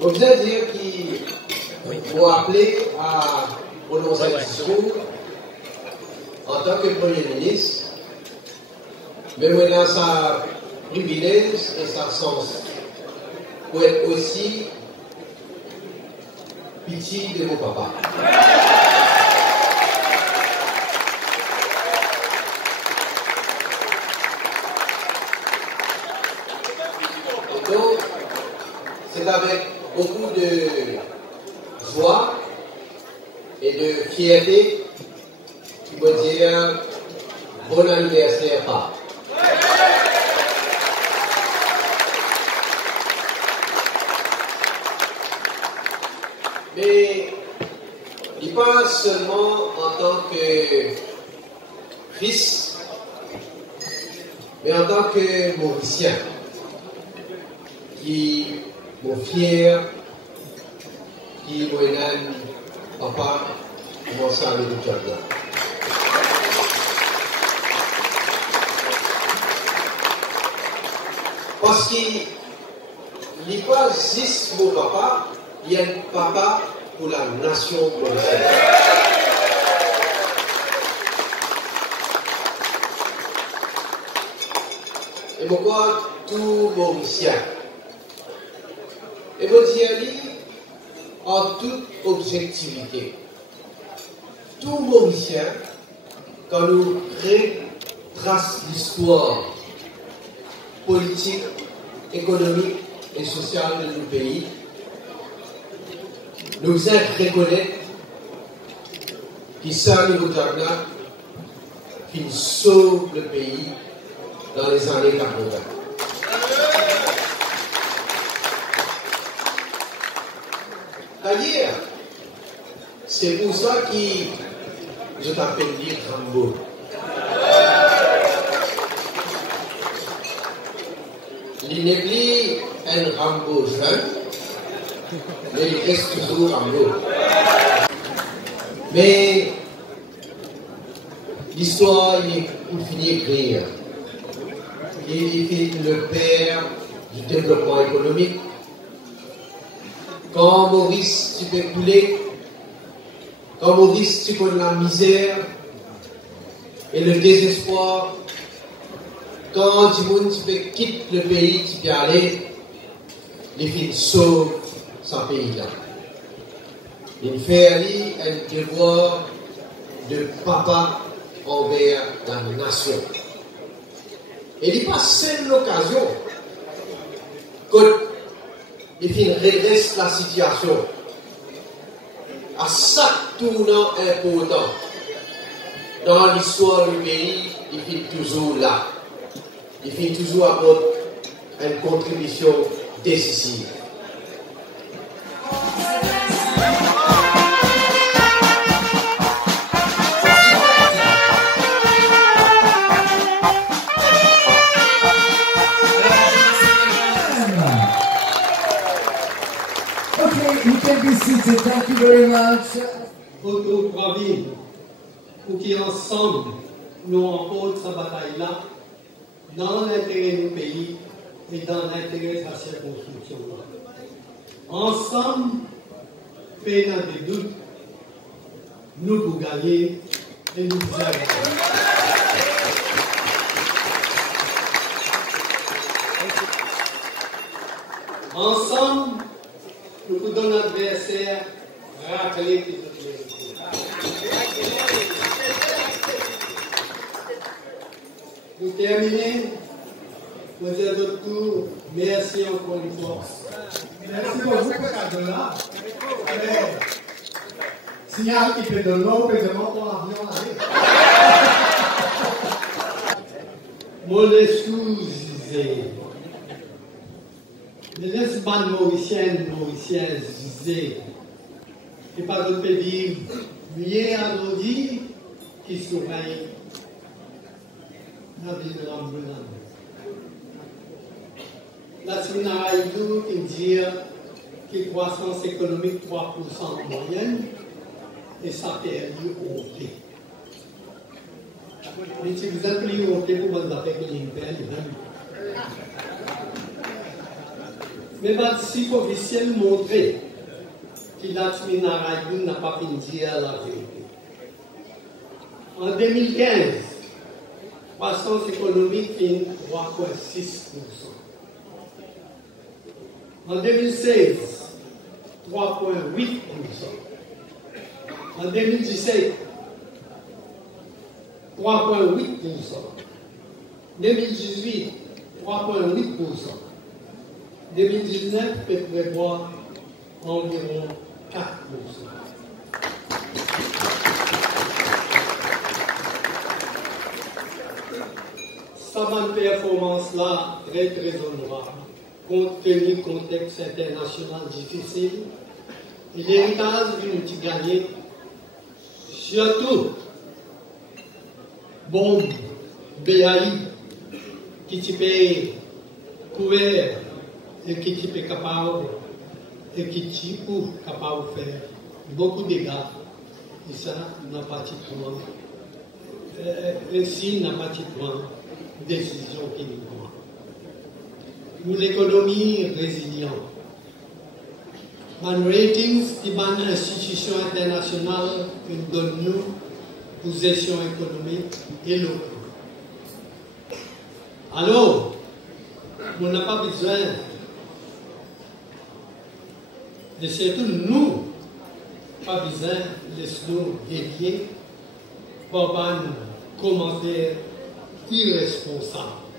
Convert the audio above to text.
Je voudrais dire qu'il faut appeler à prononcer un discours en tant que Premier ministre, mais maintenant sa privilège et sa sens pour être aussi pitié de mon papa. Et donc, c'est avec beaucoup de joie et de fierté qu'il me dire bon anniversaire, papa. Mais il pas seulement en tant que fils, mais en tant que Mauricien, qui est fier, qui est papa, comment ça avec le jardin. Parce qu'il n'est pas juste mon papa, il y a un papa pour la nation mauricienne. Et pourquoi tout Mauricien? Et vous dire en toute objectivité, tout Mauricien, quand nous retrace l'histoire politique, économique et sociale de nos pays, nous reconnaître qu'il s'agit de Jagna qui sauve le pays dans les années 80. D'ailleurs, c'est pour ça que je t'appelle dire Rambo. Il n'est plus un Rambo jeune, mais il reste toujours Rambo. Mais l'histoire, il finit d'écrire. Il est le père du développement économique. Quand Maurice, tu peux couler, quand Maurice, tu connais la misère et le désespoir, quand tu peux quitter le pays, tu peux aller, les filles sauvent son pays-là. Il fait un devoir de papa envers la nation. Et il n'y a pas seule l'occasion que les filles redressent la situation. À chaque tournant important dans l'histoire du pays, il finit toujours là. Il finit toujours apporter une contribution décisive. Thank you very much. Autour de Pravine, pour qui ensemble nous remportons cette bataille-là dans l'intérêt du pays et dans l'intérêt de la circonscription. Ensemble, faisant des doutes, nous pouvons gagner et nous pouvons gagner. Ensemble, nous pouvons donner l'adversaire racler qui nous terminons. Vous êtes de tout. Merci encore une fois. Merci beaucoup pour ce cadeau-là. Signal qui fait de l'eau, que je monte mon avion Mon excuse. Les lesbanes mauriciennes, et pas d'autre dire, bien à dire, qui surveille la ville de l'Ambulance. La Sénat qui dit que la croissance économique 3% en moyenne, et ça fait honte. Mais si vous êtes plus honte pour vous faire que l'Impère, Mais le officiel montré qu'il n'a pas pu dire la vérité. En 2015, la croissance économique est 3,6%. En 2016, 3,8%. En 2017, 3,8%. 2018, 3,8%. 2019 peut prévoir environ 4%. Sa bonne performance-là, très honorable, compte tenu du contexte international difficile, et l'héritage d'une petite gagnée, surtout, bombe, BAI, qui type couvert, et qui type capable, et qui type capable de faire beaucoup de dégâts. Et ça n'a pas de point. Ainsi, n'a pas de point. Décision qui nous prend. Pour l'économie résiliente, un ratings qui ban institution internationale qui nous donne nous pour gestion économique et locale. Alors, on n'a pas besoin, et surtout nous, pas besoin de nous dévier pour pas nous commentaires irresponsables.